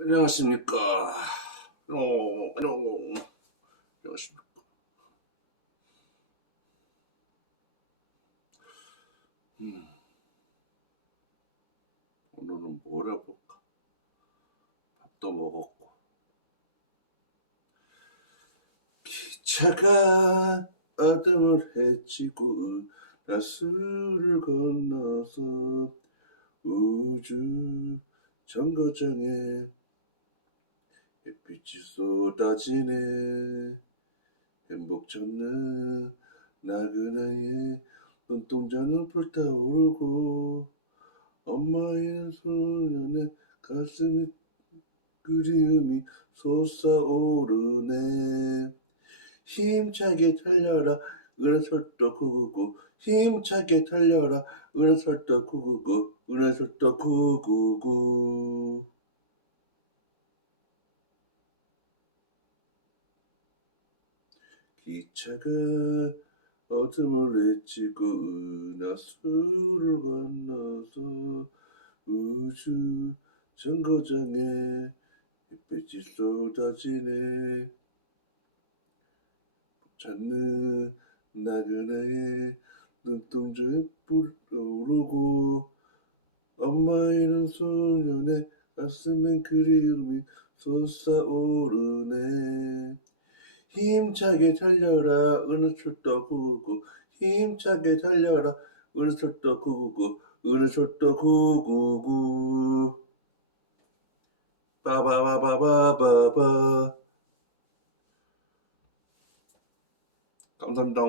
안녕하십니까. 어, 안녕. 안녕하십니까. 음. 오늘은 뭘 해볼까? 밥도 먹었고. 기차가 어둠을 헤치고 나수를 건너서 우주 정거장에 햇빛이 쏟아지네. 행복 찾는 나그네의 눈동자는 불타오르고 엄마의 소년의 가슴에 그리움이 솟아오르네. 힘차게 달려라 은하설도 구구구. 힘차게 달려라 은하설도 구구구. 은하설도 구구구 기차가 어둠을 헤치고 은하수를 건너서 우주 정거장에 햇빛이 쏟아지네. 찾는 나그네의 눈동자에 불어오르고 엄마 이런 소년의 가슴엔 그리움이 솟아오르네 힘차게 달려라. 은하철도 구구. 힘차게 달려라. 은하철도 구구. 은하철도 구구구. 빠바바바바바바. 감사합니다.